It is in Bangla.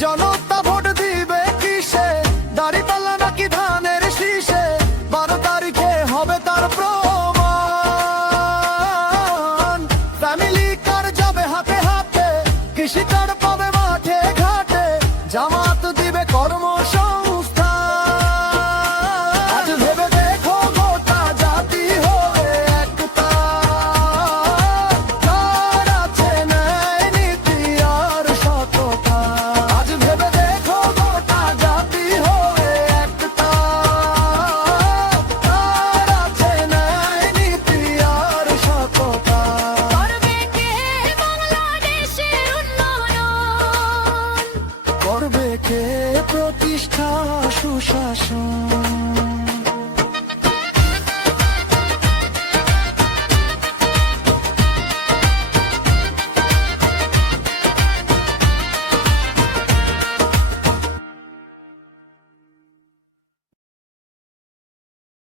জনতা ভোট দিবে কিসে, দাঁড়িপাল্লা নাকি ধানের শীষে? 12 তারিখে হবে তার প্রমাণ। ফ্যামিলি কার যাবে হাতে হাতে, কৃষি কার্ড পাবে মাঠে ঘাটে, জামাত দিবে কর্মসংস্থান। আজ ভেবে দেখো গোটা জাতি হবে একটা, কার আছে ন্যায় নীতি আর সততা। আজ ভেবে দেখো গোটা জাতি হবে একটা, কার আছে ন্যায় নীতি আর সততা। করবে কে বাংলাদেশের উন্নয়ন, করবে কে প্রতিষ্ঠা সুশাসন?